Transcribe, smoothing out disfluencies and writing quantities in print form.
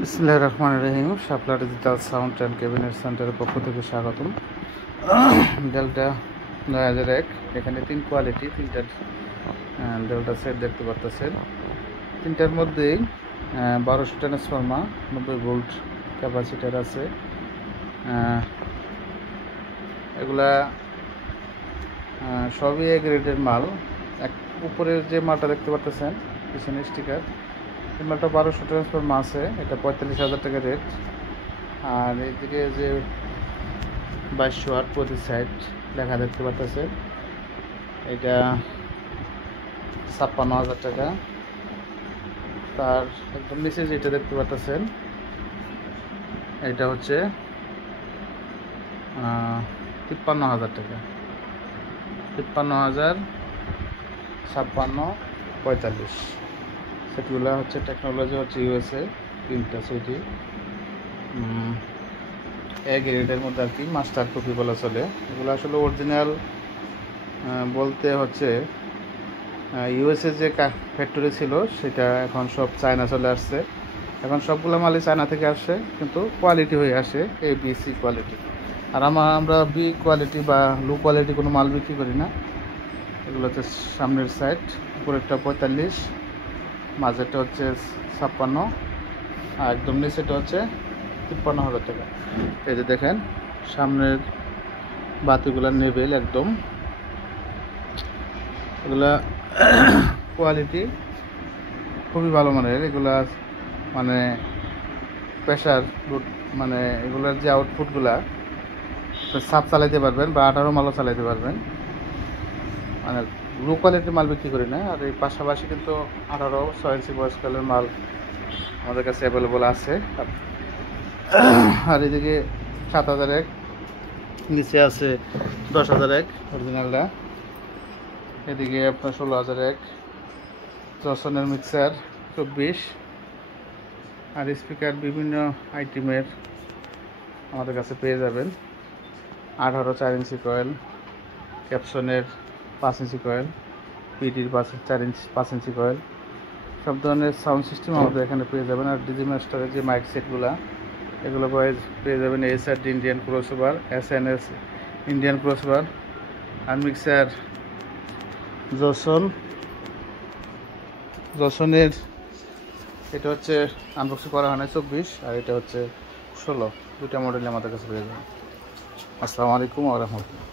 বিসমিল্লাহির রহমানির রহিম। শাপলা digital sound and cabinet সেন্টারের পক্ষ থেকে স্বাগতম। ডেল্টা 9001, এখানে তিন কোয়ালিটি, তিনটার ডেল্টা সেট দেখতে পাচ্ছেন। তিনটার মধ্যেই 1200 ট্রান্সফর্মার, 90 ভোল্ট ক্যাপাসিটার আছে। এগুলা সবই এ গ্রেডের মাল। উপরের যে মালটা দেখতে পাচ্ছেন পিছনে স্টিকার, এই মালটা 1200 ট্রান্সফর্মার আছে, এটা 45,000 টাকা রেট। আর এইদিকে যে 2200 ওয়াট প্রতি সাইড লেখা দেখতে পাচ্ছেন, এটা 56,000 টাকা। তার একদম নিচে যেটা দেখতে পাচ্ছেন, এটা হচ্ছে 53,000 টাকা। 53,000, 56, 45। সেটগুলো হচ্ছে টেকনোলজি হচ্ছে ইউএসএ, তিনটা সেটই এক গ্রেডের মধ্যে আর কি, মাস্টার কপি বলা চলে। এগুলো আসলে অরিজিনাল বলতে হচ্ছে ইউএসএ যে ফ্যাক্টরি ছিল সেটা এখন সব চায়না চলে আসছে। এখন সবগুলো মালই চায়না থেকে আসছে, কিন্তু কোয়ালিটি হয়ে আসে এ বি সি কোয়ালিটি। আর আমরা বি কোয়ালিটি বা লো কোয়ালিটি কোনো মাল বিক্রি করি না। এগুলো হচ্ছে সামনের সাইড, উপরেরটা 45, মাঝেরটা হচ্ছে 56, আর একদম নিচেটা হচ্ছে 53,000 টাকা। এই যে দেখেন সামনের বাতিগুলার নেবেল একদম, এগুলা কোয়ালিটি খুবই ভালো মানের। এগুলা মানে প্রেশার মানে এগুলার যে আউটপুটগুলা সাপ চালাইতে পারবেন বা 18 মালও চালাইতে পারবেন। মানে লো কোয়ালিটির মাল বিক্রি করি না। আর এই পাশাপাশি কিন্তু 18, 6 ইঞ্চি বয়সকালের মাল আমাদের কাছে অ্যাভেলেবল আছে। আর এদিকে 7,001, নিচে আছে 10,001 অরিজিনালটা। এদিকে আপনার 16,001 জসনের মিক্সার 24। আর স্পিকার বিভিন্ন আইটেমের আমাদের কাছে পেয়ে যাবেন। 18 4 ইঞ্চি কয়েল, ক্যাপসনের 5 ইঞ্চি কয়েল, পিডির 5 ইঞ্চি কয়েল, সব ধরনের সাউন্ড সিস্টেম আমাদের এখানে পেয়ে যাবেন। আর ডিজি মাস্টারের যে মাইক সেটগুলো, এগুলো পেয়ে যাবেন SRD Indian crossover, SNS Indian crossover. আর মিক্সার জসনের এটা হচ্ছে আনবক্সিং করা হয় না 24, আর এটা হচ্ছে 16। দুইটা মডেল আমাদের কাছে পেয়ে যাবেন। আসসালামু আলাইকুম ওয়া রাহমাতুল্লাহ।